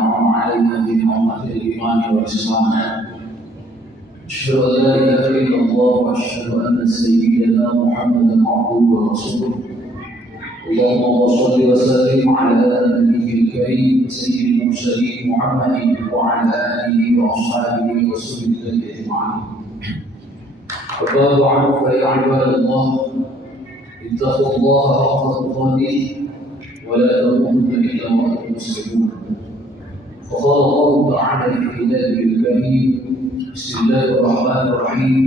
أنعم علينا بنعمة الإيمان والإسلام. أشهد أن لا إله إلا الله وأشهد أن سيدنا محمدا عبده ورسوله. اللهم صل وسلم على نبيه الكريم سيد المرسلين محمد وعلى آله وأصحابه وسلم أجمعين. وبعد عنه فيا عباد الله، اتقوا الله حق تقاته ولا تموتن إلا وأنتم مسلمون. فقال الله تعالى في كتابه الكريم: بسم الله الرحمن الرحيم: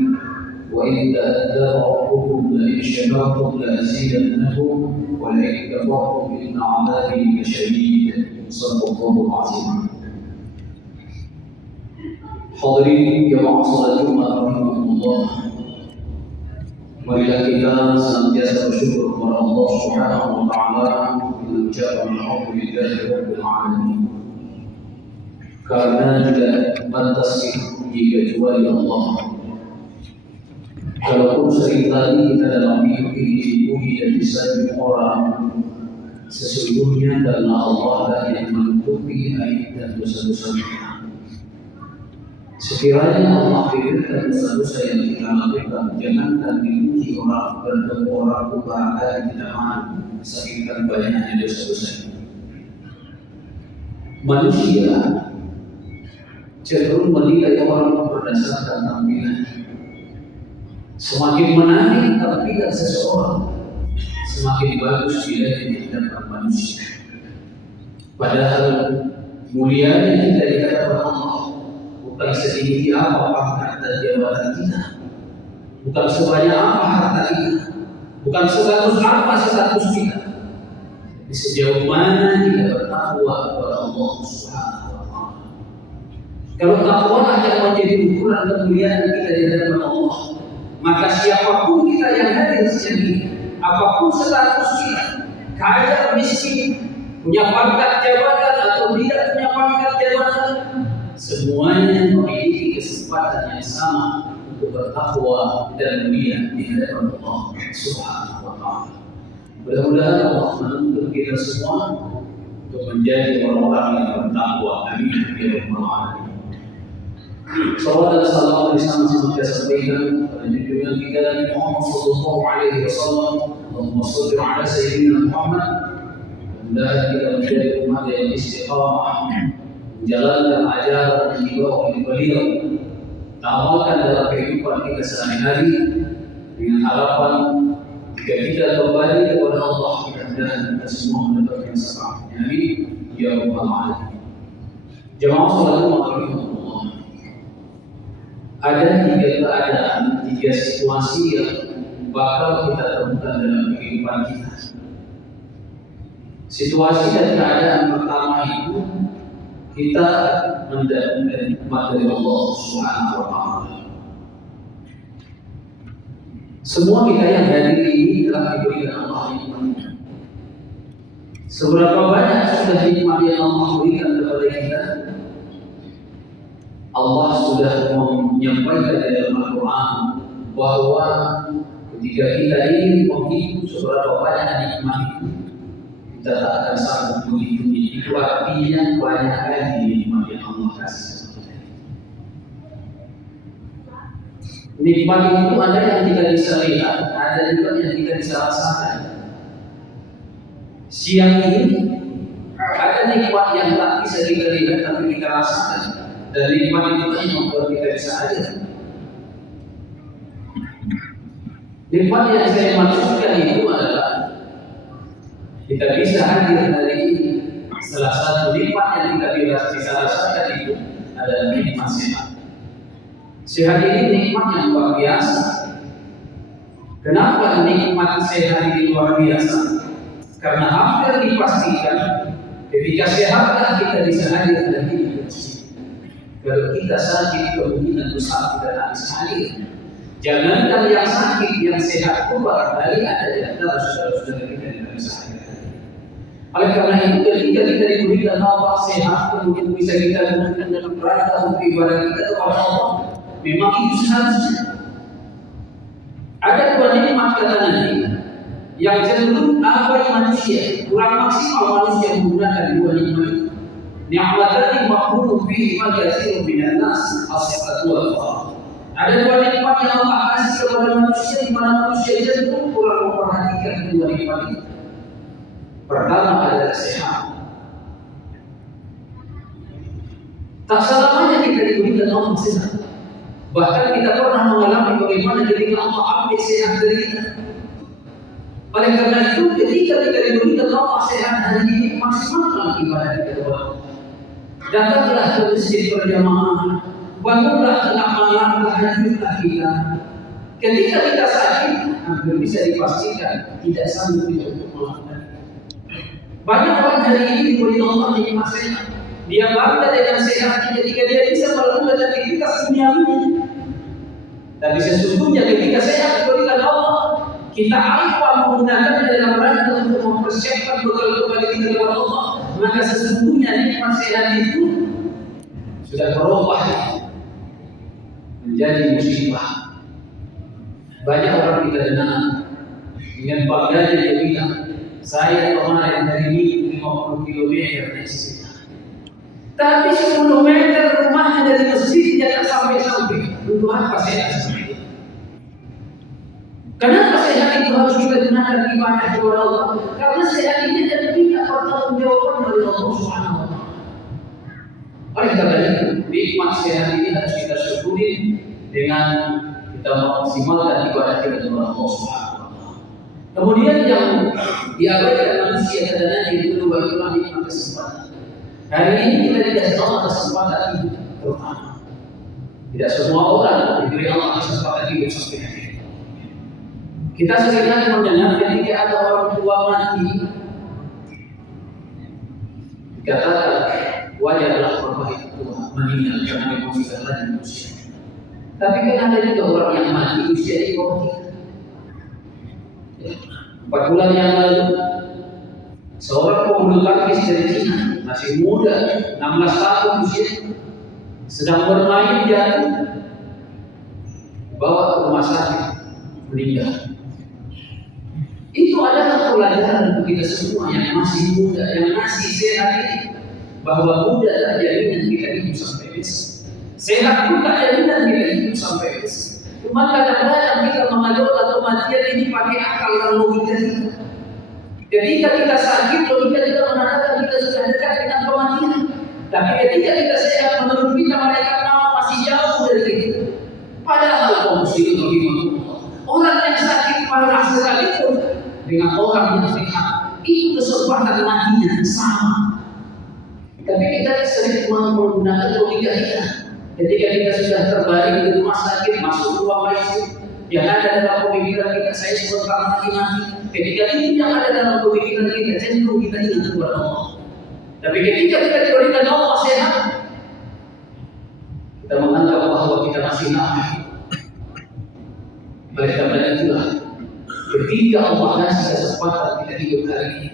وإذ تأذن ربكم لئن شكرتم لأزيدنكم ولئن كفرتم إن عذابي لشديد. صدق الله العظيم. Hadirin jamaah salat Jumat rahimahullah, marilah kita senantiasa bersyukur kepada Allah Subhanahu wa taala dengan ucapan alhamdulillahi rabbil alamin. Karena tidak pantas dipuji kecuali Allah. Kalaupun seringkali kita dalam hidup ini dipuji dan disanjung orang, sesungguhnya karena Allah lah yang menutupi aib dan dosa-dosa kita. Sekiranya Allah berikan dosa-dosa yang kita lakukan, jangankan dipuji orang, bertemu orang barangkali tidak malu saking banyaknya dosa-dosa. Manusia cenderung menilai orang berdasarkan tampilan. Semakin menarik tampilan seseorang, semakin bagus dilihat di hadapan manusia. Padahal mulianya kita di hadapan Allah bukan setinggi apa pangkat dan jabatan kita, bukan sebanyak apa harta kita, bukan sebagus apa status kita, di sejauh mana kita bertakwa kepada Allah Subhanahu wa taala. Kalau takwa yang menjadi ukuran kemuliaan kita di hadapan Allah, maka siapapun kita yang hadir di sini, apapun status kita, kaya miskin, punya pangkat jabatan atau tidak punya pangkat jabatan, semuanya memiliki kesempatan yang sama untuk bertakwa dan mulia di hadapan Allah Subhanahu wa taala. Mudah-mudahan Allah menuntut kita semua untuk menjadi orang-orang yang bertakwa. Amin ya rabbal alamin. Salawat dan salam bersama kita sampaikan pada junjungan kita Nabi Muhammad sallallahu alaihi wasallam. Allahumma shalli ala sayyidina Muhammad. Mudah-mudahan kita menjadi umat yang istiqamah menjalankan ajaran dan dibawa oleh beliau, amalkan dalam kehidupan kita sehari-hari dengan harapan jika kita kembali kepada Allah, mudah-mudahan kita semua mendapatkan syafaatnya. Amin ya rabbal alamin. Jemaah salat Jumat rahimahullah, ada tiga keadaan, tiga situasi yang bakal kita temukan dalam kehidupan kita. Situasi dan keadaan pertama itu kita mendapatkan nikmat dari Allah Subhanahu wa taala. Semua kita yang hadir ini telah diberikan Allah nikmat. Seberapa banyak sudah nikmat yang Allah berikan kepada kita? Allah sudah menyampaikan dalam Al-Quran bahwa ketika kita ingin menghitung seberapa banyak nikmat itu, kita tak akan sanggup menghitung. Itu artinya banyak kali nikmat yang Allah kasih. Nikmat itu ada yang kita bisa lihat, ada juga yang kita bisa rasakan. Siang ini ada nikmat yang tak bisa kita lihat tapi kita rasakan, dan nikmat itu yang membuat kita bisa hadir. Nikmat yang saya maksudkan itu adalah kita bisa hadir hari ini. Salah satu nikmat yang kita bisa rasakan itu adalah nikmat sehat. Sehat ini nikmat yang luar biasa. Kenapa nikmat sehat ini luar biasa? Karena hampir dipastikan ketika sehatlah kita bisa hadir dan hidup. Kalau kita sakit, kemungkinan besar kita tak bisa hadir. Jangankan yang sakit, yang sehat pun barangkali ada di antara saudara-saudara kita yang tak bisa hadir. Oleh karena itu, ketika kita diberikan Allah sehat, kemudian bisa kita gunakan dalam rangka untuk ibadah kita kepada Allah, memang itu seharusnya. Ada dua nikmat kata Nabi yang cenderung abai manusia, kurang maksimal manusia menggunakan dua nikmat itu. Ni'matani maqbulun fihi ma katsirun minan nas as-sihhatu wal faragh. Ada dua nikmat yang Allah kasih kepada manusia, di mana manusia cenderung kurang memperhatikan kedua nikmat itu. Pertama adalah sehat. Tak selamanya kita diberikan Allah sehat. Bahkan kita pernah mengalami bagaimana ketika Allah ambil sehat dari kita. Oleh karena itu, ketika kita diberikan Allah sehat hari ini, maksimalkan ibadah kita kepada Allah. Datanglah ke masjid berjamaah, bangunlah tengah malam, tahajudlah kita. Ketika kita sakit, hampir bisa dipastikan tidak sanggup untuk melakukan. Banyak orang hari ini diberi Allah nikmat sehat. Dia bangga dengan sehatnya ketika dia bisa melakukan aktivitas duniawi. Tapi sesungguhnya ketika sehat diberikan Allah, kita apa menggunakannya dalam rangka untuk mempersiapkan bekal kembali kita kepada Allah, maka sesungguhnya nikmat sehat itu sudah berubah menjadi musibah. Banyak orang kita dengar dengan bangganya dia bilang, saya kemarin hari ini 50 km dari sini. Tapi 10 meter rumahnya dari masjid tidak sampai-sampai. Untuk apa sehat seperti itu? Kenapa sehat itu harus kita gunakan ibadah kepada Allah? Karena sehat ini tidak pertanggungjawaban dari Allah Subhanahu wa Ta'ala. Oleh karena itu, nikmat sehat ini harus kita syukuri dengan kita maksimalkan ibadah kita kepada Allah Subhanahu wa Ta'ala. Kemudian yang diabaikan manusia kadang-kadang itu adalah nikmat kesempatan. Hari ini kita tidak semua kesempatan hidup terutama. Tidak semua orang diberi Allah kesempatan hidup sampai hari ini. Kita seringkali mendengar ketika ada orang tua mati, dikatakan wajarlah orang tua meninggal karena memang sudah lanjut usia. Tapi kan ada juga orang yang mati usia di bawah 4 bulan yang lalu, seorang pebulu tangkis dari Cina, masih muda, 16 tahun usia, sedang bermain jatuh, bawa ke rumah sakit, meninggal. Itu adalah pelajaran untuk kita semua yang masih muda, yang masih sehat ini, bahwa muda adalah jaminan kita hidup sampai besok. Sehat juga jaminan kita hidup sampai besok. Cuma kadang-kadang kita mengajukan kematian ini pakai akal dan logika kita. Ketika kita sakit, logika kita mengatakan kita sudah dekat dengan kematian. Tapi ketika kita sehat, menurut kita malaikat maut masih jauh dari kita. Padahal kaum muslimin rahimahullah, orang yang sakit parah sekalipun dengan orang yang sehat, itu kesempatan matinya sama. Tapi kita sering menggunakan logika kita. Ketika kita sudah terbaring di rumah sakit, masuk ruang ICU, yang ada dalam pemikiran kita, saya sebentar lagi mati. Ketika itu yang ada dalam pemikiran kita, cenderung kita ingat kepada Allah. Tapi ketika kita diberikan Allah sehat, kita menganggap bahwa kita masih lemah. Oleh karena itulah, ketika Allah kasih kesempatan kita hidup hari ini,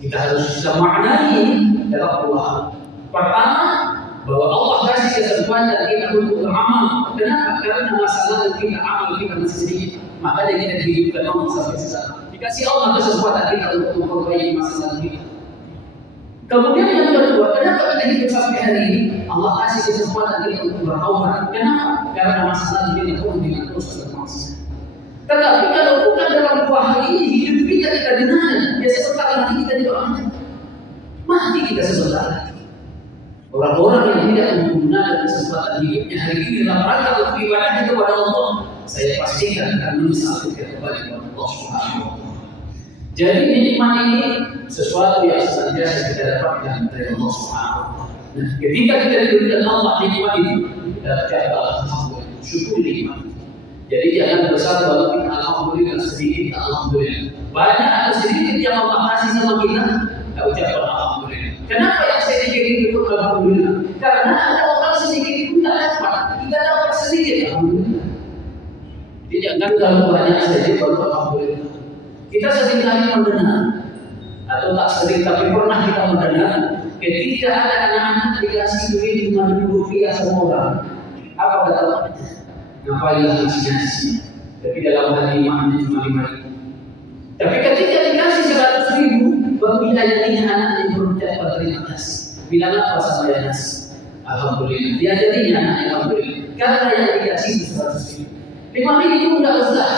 kita harus bisa maknai dalam dua hal. Pertama, bahwa Allah kasih kesempatan kita untuk beramal. Kenapa? Karena masa lalu kita amal kita masih sedikit. Makanya kita dihidupkan Allah sampai sekarang. Dikasih Allah kesempatan kita untuk memperbaiki masa lalu kita. Kemudian yang kedua, kenapa kita hidup sampai hari ini? Allah kasih kesempatan kita untuk bertaubat. Kenapa? Karena masa lalu kita pun dengan dosa dan maksiat. Tetapi kalau bukan dalam dua hal ini, hidup kita gunakan. Ya sebentar lagi kita didoakan. Mati kita sebentar lagi. Orang-orang yang tidak menggunakan kesempatan hidupnya hari ini dalam rangka untuk ibadah kepada Allah, saya pastikan akan menyesal ketika kembali kepada Allah Subhanahu wa Ta'ala. Jadi nikmat ini sesuatu yang senantiasa kita dapatkan dari Allah Subhanahu wa Ta'ala. Nah, ketika kita diberikan Allah nikmat itu, kita ucapkan alhamdulillah, syukur nikmat. Jadi jangan besar kalau kita alhamdulillah, sedikit alhamdulillah. Banyak atau sedikit yang Allah kasih sama kita ucapkan alhamdulillah. Kenapa yang sedikit itu alhamdulillah? Karena ada orang sedikit itu tidak dapat, kita dapat sedikit alhamdulillah. Jadi jangan kalau banyak saja baru alhamdulillah. Kita seringkali mendengar atau tak sering tapi pernah kita mendengar ketika ada anak-anak dikasih duit 5.000 rupiah sama orang, apa kata orangnya? Ngapainlah ngasih-ngasih? Tapi dalam hati imannya cuma 5.000. Tapi ketika dikasih 100.000, baru dia anaknya berucap terima kasih. Bilang apa sama ya Nas? Alhamdulillah. Dia jadinya alhamdulillah. Karena yang dikasih itu 100 ribu. 5 ribu enggak usah.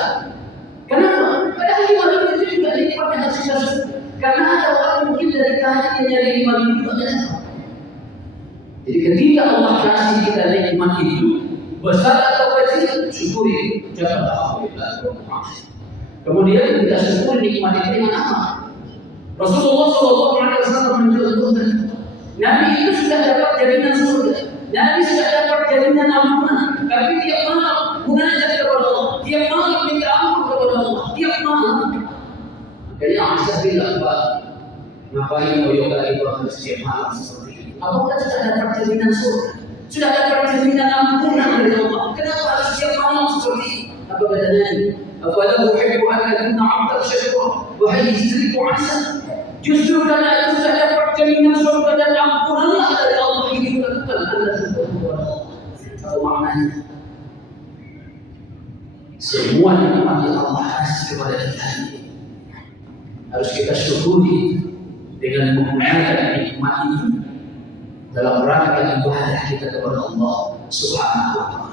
Kenapa? Padahal 5 ribu itu juga nikmat yang harus kita syukur. Karena ada orang mungkin dari tadi dia nyari 5 ribu ada. Jadi ketika Allah kasih kita nikmat itu, besar atau kecil, syukuri. Jangan alhamdulillah. Kemudian kita syukuri nikmat itu dengan apa? Rasulullah SAW mencontohkan, Nabi itu sudah dapat jaminan surga, Nabi sudah dapat jaminan ampunan, tapi tiap malam munajat kepada Allah, tiap malam minta ampun kepada Allah, tiap malam. Makanya Aisyah bilang, Pak, ngapain yoga itu harus tiap malam seperti itu? Apakah sudah dapat jaminan surga, sudah dapat jaminan ampunan dari Allah? Kenapa harus tiap malam seperti itu? Apa kata Nabi? Afalahu uhibbu an akuna 'abdan syakura, wahai istriku Aisyah, justru karena itu sudah dapat jaminan surga dan ampunanlah dari Allah ini lakukan Anda syukur kepada Allah. Tahu maknanya? Semua nikmat yang Allah kasih kepada kita ini harus kita syukuri dengan menggunakan nikmat itu dalam rangka ibadah kita kepada Allah Subhanahu wa Ta'ala.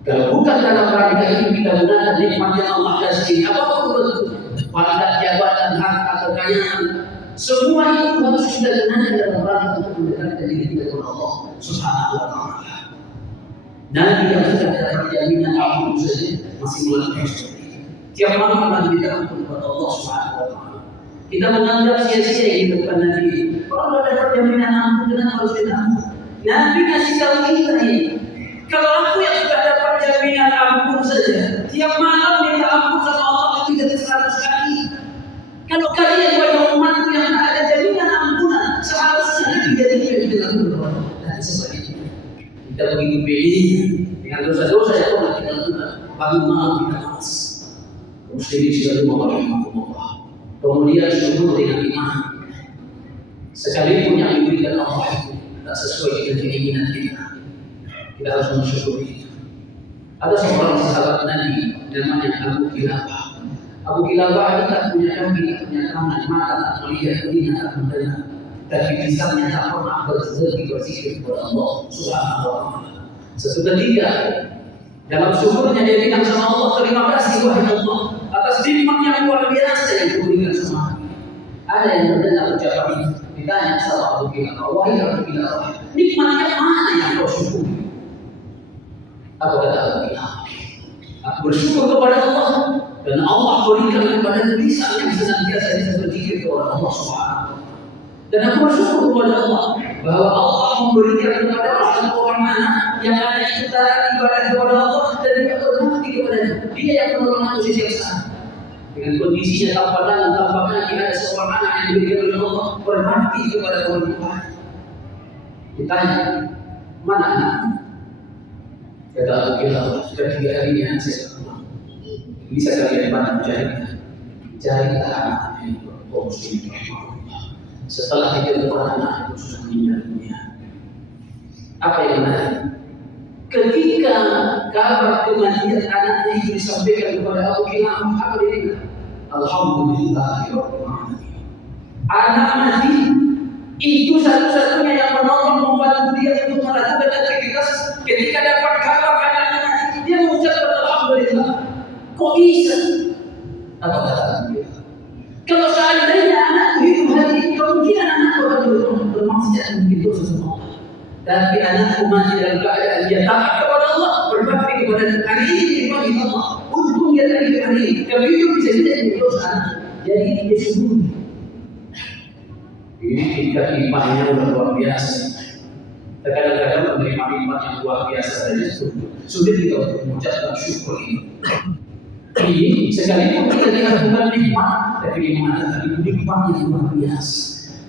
Kalau bukan dalam rangka itu kita gunakan nikmat yang Allah kasih, apapun bentuknya, pangkat, jabatan, harta, kekayaan, semua itu harus kita gunakan dalam rangka untuk mendekatkan diri kita kepada Allah Subhanahu wa Ta'ala. Nabi yang sudah dapat jaminan ampun saja masih melakukan seperti itu. Tiap malam Nabi kita ampun kepada Allah Subhanahu wa Ta'ala. Kita menganggap sia-sia kehidupan Nabi. Kalau sudah dapat jaminan ampun, kenapa harus kita ampun? Nabi kasih tahu kita ini. Kalau aku yang sudah dapat jaminan ampun saja, tiap malam minta ampun sama Allah lebih dari 100 kali. Kalau kalian wahai umatku yang tak ada jaminan ampunan, seharusnya lebih dari itu yang dilakukan. Tapi sebaliknya, kita begitu pilih dengan dosa-dosa yang pernah kita lakukan. Pagi malam kita malas. Muslimin sekalian rahimahumullah. Kemudian syukur dengan iman. Sekalipun yang diberikan Allah itu tak sesuai dengan keinginan kita, kita harus mensyukuri itu. Ada seorang sahabat Nabi namanya Abu Kilabah. Abu Kilabah itu tak punya kaki, tak punya tangan, mata tak melihat, telinga tak mendengar, tapi lisannya tak pernah berzikir kepada Allah Subhanahu wa Ta'ala. Suatu ketika dalam syukurnya dia bilang sama Allah, terima kasih wahai Allah atas nikmat yang luar biasa yang Kau berikan sama kami. Ada yang mendengar ucapan itu, ditanya sama Abu Kilabah, wahai Abu Kilabah, nikmat yang mana yang kau syukuri? Apa kata Abu Kilabah? Aku bersyukur kepada Allah dan Allah berikan kepada lisan yang senantiasa bisa berzikir kepada Allah Subhanahu. Dan aku bersyukur kepada Allah bahwa Allah memberikan kepada orang mana yang ada ikutan ibadah kepada Allah dan dia berbakti kepadanya. Dia yang menolong aku setiap saat. Dengan kondisinya tanpa dalam, tanpa kaki, ada seorang anak yang diberikan oleh Allah berbakti kepada orang tua. Ditanya, mana anaknya? Kata Abu Kilabah, sudah 3 hari ini anak saya pulang. Bisa kalian bantu cari anak yang kaum muslimin rahimahullah. Setelah 3 anak itu sudah meninggal dunia. Apa yang menarik? Ketika kabar kematian anaknya itu disampaikan kepada Abu Kilabah, apa dia bilang? Alhamdulillahirabbil alamin. Anak mati itu satu-satunya yang menolong membantu dia untuk melakukan aktivitas. Ketika dapat kabar anaknya mati, dia mengucapkan alhamdulillah. Kok bisa? Apa kata dia? Kalau seandainya anakku hidup hari ini, kemungkinan anakku akan bermaksiat begitu semua. Tapi anakku mati dalam keadaan dia taat kepada Allah, berbakti kepada hari ini dibagi Allah. Untung dia tadi hari ini, kalau itu bisa jadi dosa. Jadi dia sembunyi. Ini tingkat imannya luar biasa. Kadang-kadang menerima iman yang luar biasa saja sulit kita untuk mengucapkan syukur ini. Ini sekalipun kita dilakukan nikmat, tapi iman itu nikmat yang luar biasa.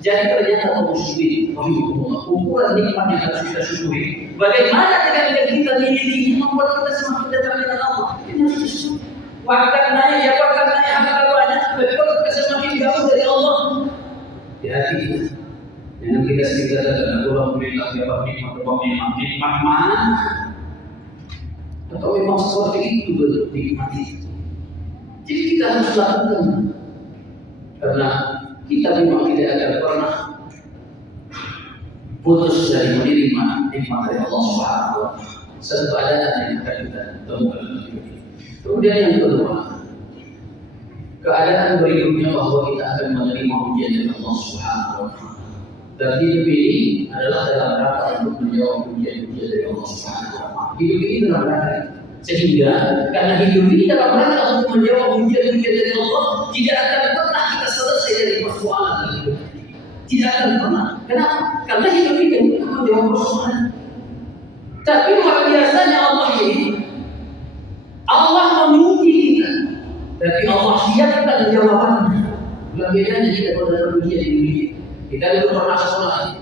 Jadi ternyata kaum muslimin rahimahullah, ukuran nikmat yang harus kita syukuri. Bagaimana dengan kita miliki membuat kita semakin dekat dengan Allah? Ini harus disyukuri. Pangkat naik, jabatan naik, harta banyak, tapi kalau kita semakin jauh dari Allah, hati kita. Jangan kita sedikit dalam alhamdulillah dapat nikmat mana? Atau memang seperti itu bentuk nikmat itu. Jadi kita harus lakukan karena kita memang tidak akan pernah putus dari menerima nikmat dari Allah Subhanahu wa Ta'ala. Satu keadaan yang akan kita temukan dalam hidup ini. Kemudian yang kedua, keadaan berikutnya bahwa kita akan menerima ujian dari Allah Subhanahu wa Ta'ala. Dan hidup ini adalah dalam rangka untuk menjawab ujian-ujian dari Allah Subhanahu wa Ta'ala. Hidup ini dalam rangka, sehingga karena hidup ini dalam rangka untuk menjawab ujian-ujian dari Allah, tidak akan pernah kita selesai dari persoalan dalam hidup ini. Tidak akan pernah. Kenapa? Karena hidup ini untuk menjawab persoalan. Tapi luar biasanya Allah ini, Allah menguji kita, tapi Allah siapkan jawabannya. Bukan bedanya kita kalau dalam ujian ini. Kita dulu pernah sekolah.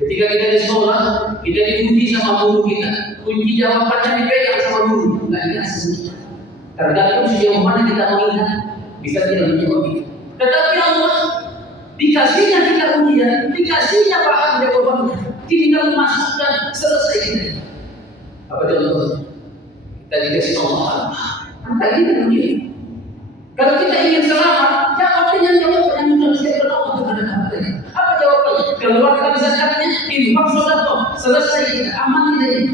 Ketika kita di sekolah, kita diuji sama guru kita. Kunci jawabannya dipegang sama guru. Enggak dikasih. Tergantung sejauh mana kita mengingat, bisa tidak menjawab itu. Tetapi Allah dikasihnya kita ujian, dikasihnya bahan jawabannya, tinggal masukkan, selesai kita. Apa contohnya? Kita dikasih Allah. Maka kita ujian. Kalau kita ingin selamat, jawab dengan jawaban yang sudah disiapkan Allah kepada kita. Apa jawabannya? Keluarkan zakatnya, infak sedekah, selesai kita, aman kita ini.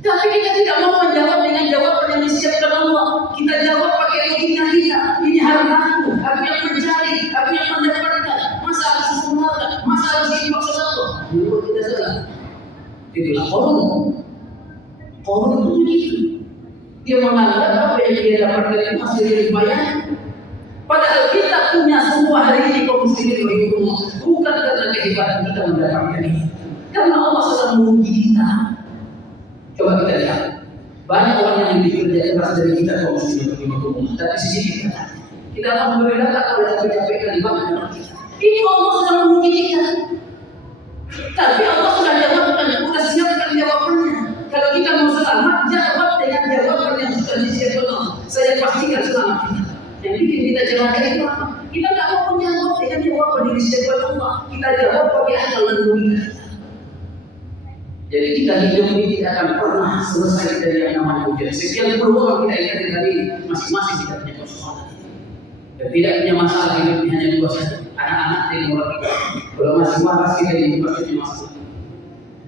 Tapi kita tidak mau menjawab dengan jawaban yang disiapkan Allah. Kita jawab pakai logika kita. Ini hartaku, aku yang mencari, aku yang mendapatkan. Masa harus sempurnakan, masa harus infak sedekah. Dulu kita salah. Itulah Korun itu begitu. Dia menganggap apa yang dia dapatkan itu masih lebih banyak. Padahal kita punya semua hari ini kaum muslimin rahimahullah, bukan karena kehebatan kita mendapatkan ini, karena Allah sedang menguji kita. Coba kita lihat, banyak orang yang lebih kerja keras dari kita kaum muslimin rahimahullah, tapi sedikit kita alhamdulillah tak boleh capek-capek di bawah kita. Ini Allah sedang menguji kita. Tapi Allah sudah jawabkan, sudah siapkan jawabannya. Kalau kita mau selamat, jawab dengan jawaban yang sudah disiapkan Allah. Saya pastikan selamat kita. Yang bikin kita celaka itu apa? Kita tak mau menjawab dengan jawaban yang disiapkan Allah. Kita jawab pakai akal dan logika. Jadi kita hidup ini tidak akan pernah selesai dari yang namanya ujian. Sekian peluang kita ingat tadi, masing-masing kita punya persoalan. Dan tidak punya masalah hidup ini hanya dua saja. Anak-anak dan orang kita. Kalau masih waras kita ini pasti masalah.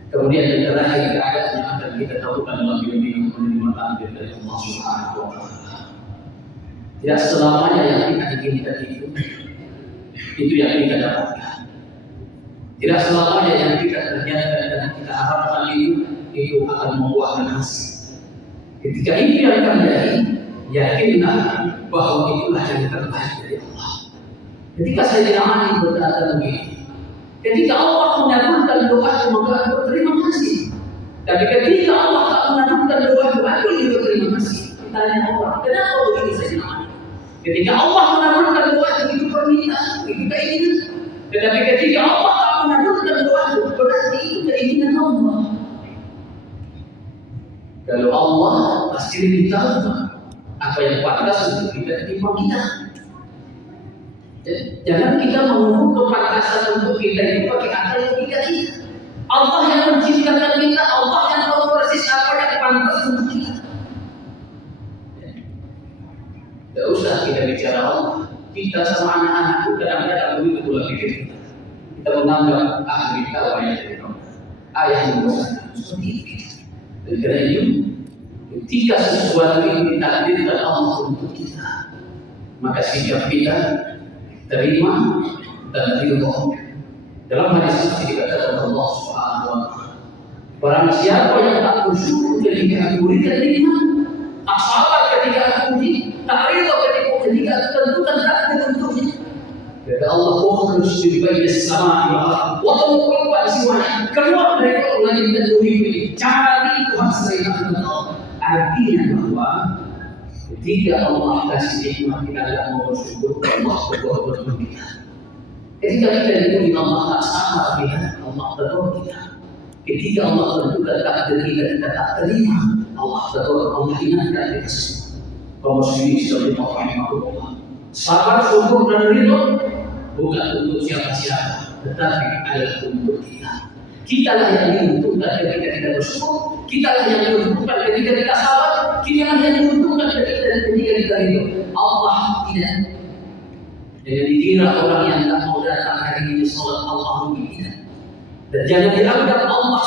Kemudian yang terakhir keadaan yang akan kita tahukan dalam hidup ini menerima takdir dari Allah Subhanahu wa Ta'ala. Tidak selamanya yang kita inginkan itu yang kita dapatkan. Tidak selamanya yang kita kerjakan dan kita harapkan itu akan membuahkan hasil. Ketika itu yang terjadi, yakinlah bahwa itulah yang terbaik dari Allah. Ketika Sayyidina Ali berkata begini, ketika Allah mengabulkan doa maka aku terima kasih. Tapi ketika Allah tak mengabulkan doa aku juga terima kasih. Tanya Allah, kenapa begitu Sayyidina Ali? Ketika Allah mengabulkan doa itu permintaan, itu keinginan. Tetapi ketika Allah tak mengabulkan doa berarti itu keinginan Allah. Kalau Allah pasti lebih tahu apa yang pantas untuk kita terima kita. Jangan kita mengukur kepantasan untuk kita itu pakai akal logika kita. Allah yang menciptakan kita, Allah yang tahu persis apa yang pantas untuk kita. Tidak usah kita bicara Allah. Kita sama anak-anak itu kadang-kadang begitu pula pikir kita. Kita menganggap ahli kita orang yang dari ayah yang besar seperti itu. Dan karena itu, ketika sesuatu yang ditakdirkan Allah untuk kita, maka sikap kita terima dan ridho. Dalam hadis ini dikatakan Allah Subhanahu wa Ta'ala, barang siapa yang tak bersyukur ketika aku berikan nikmat, tak sabar ketika aku uji, tak ridho ketika aku tentukan takdir untuknya. Kata Allah, "Ukhruj min bayni as-samaa'i wal ardh wa keluar semuanya, keluar dari langit dan bumi ini, cari Tuhan selain Allah." Artinya bahwa ketika Allah kasih nikmat kita tidak mau bersyukur, Allah berdoa kita. Ketika kita diuji Allah tak sama kita, Allah berdoa kita. Ketika Allah tentukan takdir kita tak terima, Allah berdoa, Allah ingatkan kita semua. Kaum muslimin sekalian rahimahullah. Sabar, syukur dan ridho bukan untuk siapa-siapa, tetapi adalah untuk kita. Kitalah yang diuntungkan ketika kita bersyukur, kitalah yang diuntungkan ketika kita sabar, kitalah yang diuntungkan ketika kita ridho. Allah tidak. Jadi dikira orang yang tak mau datang hari ini sholat Allah rugi tidak. Dan jangan dianggap Allah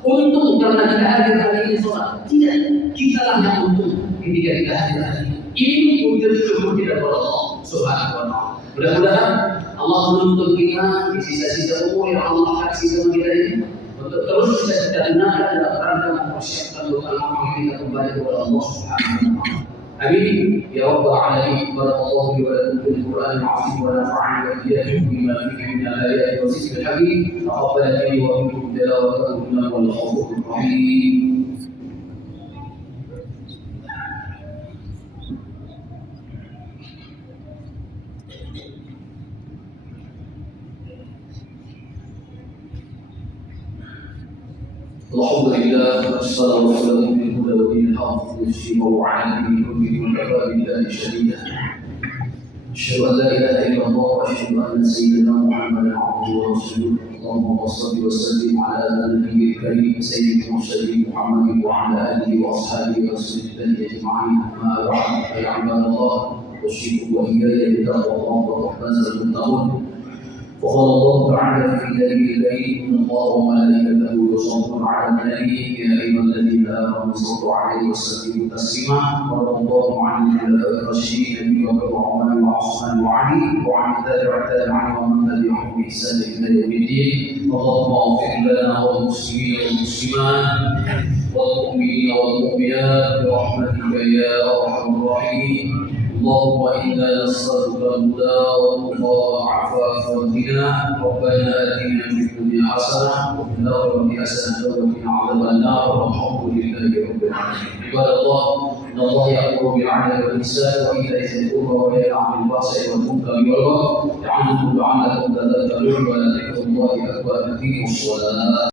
untung karena kita hadir hari ini sholat. Tidak, kita lah yang untung ketika kita hadir hari ini. Ini wujud syukur kita kepada Allah Subhanahu wa Ta'ala. Mudah-mudahan Allah menuntun kita di sisa-sisa umur yang Allah kasih sama kita ini untuk terus bisa kita gunakan dalam rangka mempersiapkan bekal amal kita kembali kepada Allah Subhanahu wa Ta'ala. Amin ya rabbal alamin. Barakallahu li wa lakum fil Qur'anil azim wa nafa'ani wa iyyakum bima fihi min al-ayati wa zikril hakim. Taqabbal minni wa minkum tilawatahu innahu wal ghafurur rahim. الحمد لله والصلاة والسلام بالهدى ودين الحق والشفاء وعلى دين كله والكفى بالله شهيدا. أشهد أن لا إله إلا الله وأشهد أن سيدنا محمدا عبده ورسوله. اللهم صل وسلم على النبي الكريم سيد المرسلين محمد وعلى آله وأصحابه ورسوله أجمعين. أما بعد فيا عباد الله أوصيكم وإياي بتقوى الله وقد فاز المتقون. وقال الله تعالى في كتابه الكريم ان الله وملائكته يصلون على النبي يا ايها الذين امنوا صلوا عليه وسلموا تسليما. ورضي الله عن الخلفاء الراشدين ابي بكر وعمر وعثمان وعلي وعن التابعين ومن تبعهم باحسان الى يوم الدين. اللهم اغفر لنا والمسلمين والمسلمات والمؤمنين والمؤمنات برحمتك يا ارحم الراحمين. اللهم انا نسالك الهدى والتقى والعفاف والغنى. ربنا اتنا في الدنيا حسنه وفي الاخره حسنه وقنا عذاب النار والحمد لله رب العالمين. عباد الله ان الله يامر بالعدل والاحسان وايتاء ذي القربى وينهى عن الفحشاء والمنكر والبغي يعظكم لعلكم تذكرون. ولذكر الله اكبر. اقيموا الصلاه.